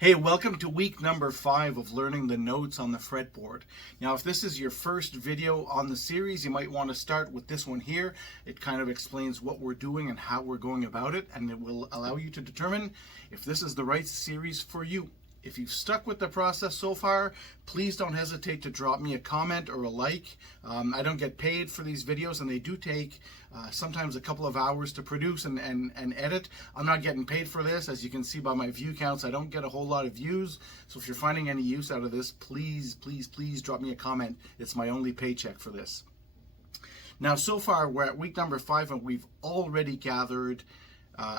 Hey, welcome to week number 5 of learning the notes on the fretboard. Now, if this is your first video on the series, you might want to start with this one here. It kind of explains what we're doing and how we're going about it, and it will allow you to determine if this is the right series for you. If you've stuck with the process so far, please don't hesitate to drop me a comment or a like. I don't get paid for these videos, and they do take sometimes a couple of hours to produce and edit. I'm not getting paid for this. As you can see by my view counts, I don't get a whole lot of views. So if you're finding any use out of this, please drop me a comment. It's my only paycheck for this. Now, so far, we're at week number 5, and we've already gathered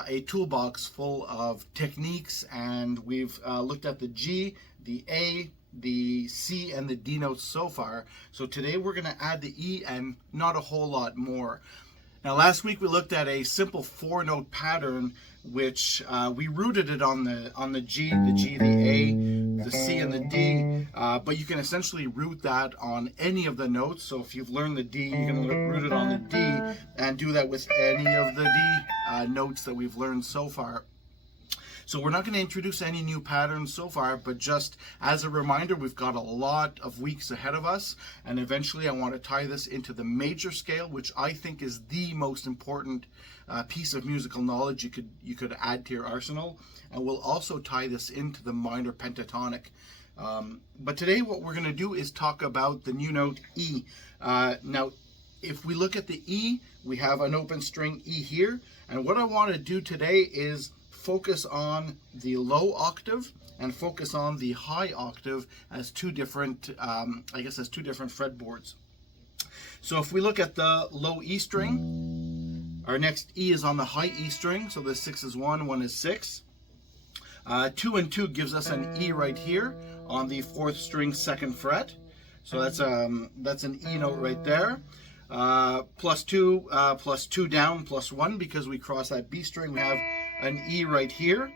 a toolbox full of techniques, and we've looked at the G, the A, the C, and the D notes so far. So today we're going to add the E and not a whole lot more. Now, last week we looked at a simple 4-note pattern, which we rooted it on the G, the A, the C, and the D. But you can essentially root that on any of the notes. So if you've learned the D, you can root it on the D and do that with any of the D notes that we've learned so far. So we're not going to introduce any new patterns so far, but just as a reminder, we've got a lot of weeks ahead of us, and eventually I want to tie this into the major scale, which I think is the most important piece of musical knowledge you could add to your arsenal, and we'll also tie this into the minor pentatonic. But today what we're going to do is talk about the new note E. Now, if we look at the E, we have an open string E here, and what I want to do today is focus on the low octave and focus on the high octave as two different, as two different fretboards. So if we look at the low E string, our next E is on the high E string. So the 6 is 1, 1 is 6. 2 and 2 gives us an E right here on the 4th string, 2nd fret. So that's an E note right there. Plus 2 down, plus 1, because we cross that B string, we have an E right here.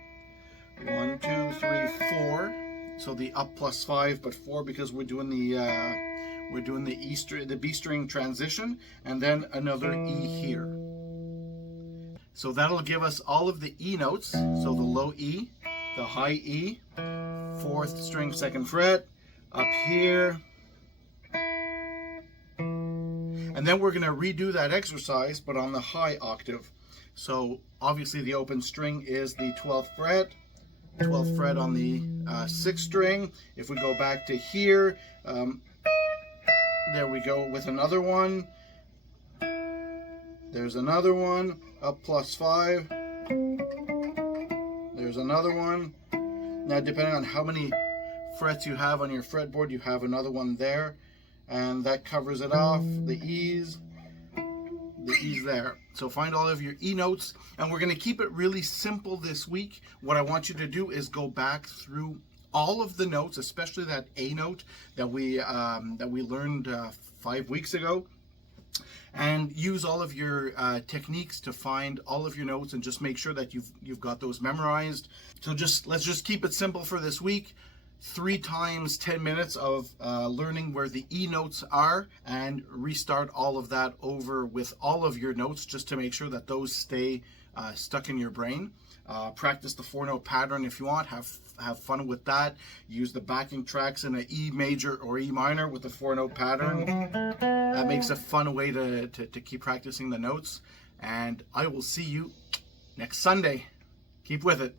1, 2, 3, 4. So the up plus 5, but 4 because we're doing the E string, the B string transition, and then another E here. So that'll give us all of the E notes. So the low E, the high E, 4th string, 2nd fret, up here. And then we're going to redo that exercise, but on the high octave. So obviously the open string is the 12th fret on the 6th string. If we go back to here, there we go with another one. There's another one, up plus 5. There's another one. Now, depending on how many frets you have on your fretboard, you have another one there. And that covers it off, the E's there. So find all of your E notes, and we're going to keep it really simple this week. What I want you to do is go back through all of the notes, especially that A note that we learned 5 weeks ago, and use all of your techniques to find all of your notes, and just make sure that you've got those memorized. So let's just keep it simple for this week. 3 times 10 minutes of learning where the E notes are, and restart all of that over with all of your notes just to make sure that those stay stuck in your brain. Practice the 4-note pattern if you want. Have fun with that. Use the backing tracks in an E major or E minor with the 4-note pattern. That makes a fun way to keep practicing the notes. And I will see you next Sunday. Keep with it.